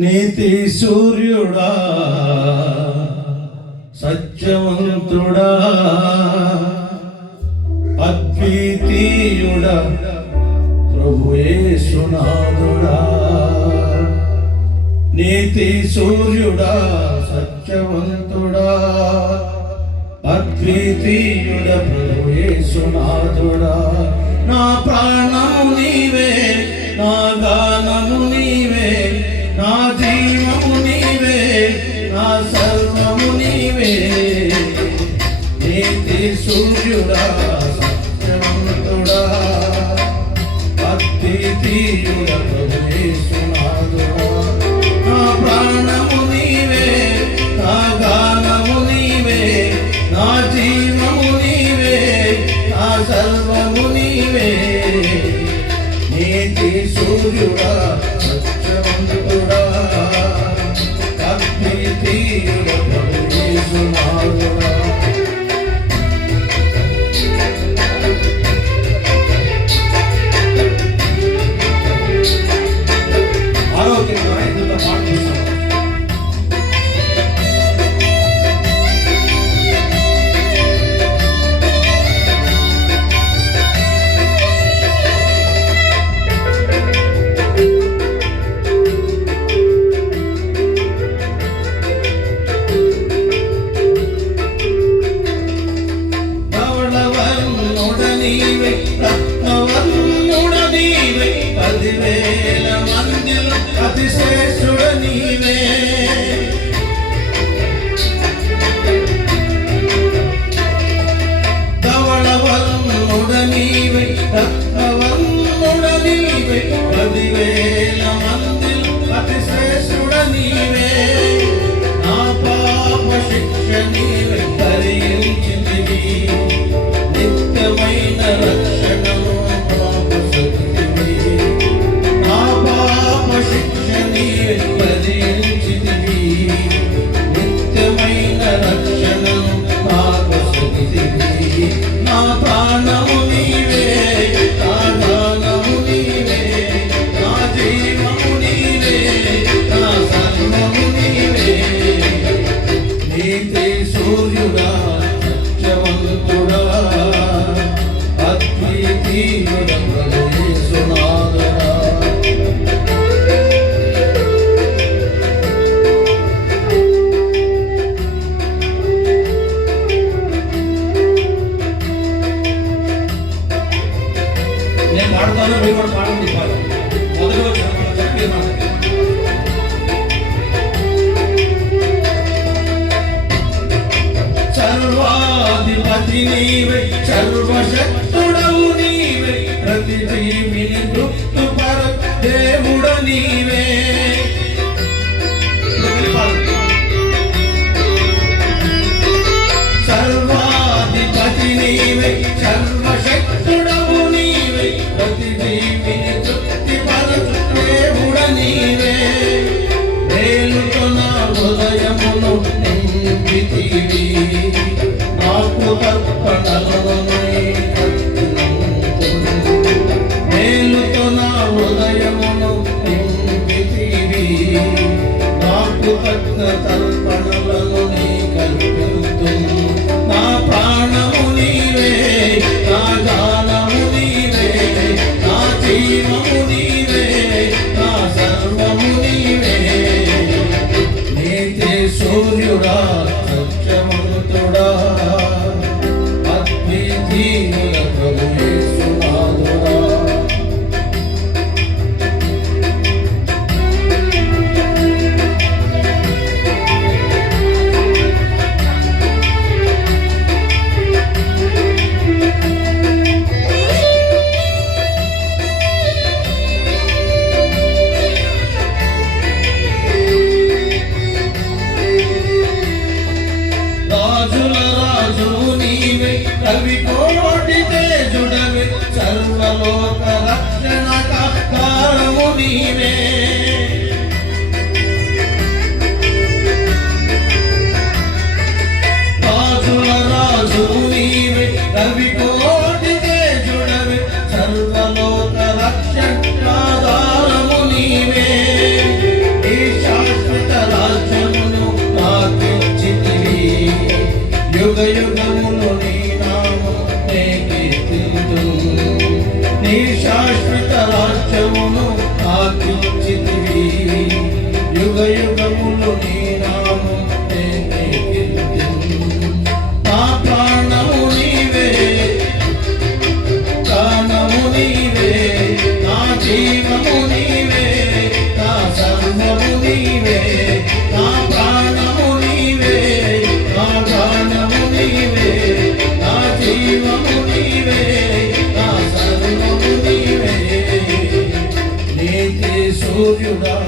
నీతి సూర్యుడా సత్యవంతుడా అద్వితీయుడా ప్రభుయేసునాథుడా. నీతి సూర్యుడా సత్యవంతుడా అద్వితీయుడ ప్రభుయేసునాథుడా. నా ప్రాణం నీవే నాగా నీవే నీతి సూర్యుడా సత్యవంతుడా అద్వితీయుడ ప్రభుయేసునాథుడా నా ప్రాణము నీవే నా గానము నీవే నా జీవము నీవే నా సర్వము నీవే. నీతి సూర్యుడా సత్యవంతుడా అద్వితీయుడ ప్రభుయేసునాథుడా ఆరోగ్యంగా Yeah. పాడతాను మీరు కూడా పాడండి పాడు మొదలు సర్వాధిపతి నీవే సర్వశక్తుడవు నీవే ప్రతి దేవుడ నీవే. సూర్యుడా సత్యమృతుడా கல்வி శాశ్వత వాక్యమును ఆకించితివి యుగ యుగమును సూర్యుడా సత్యవంతుడా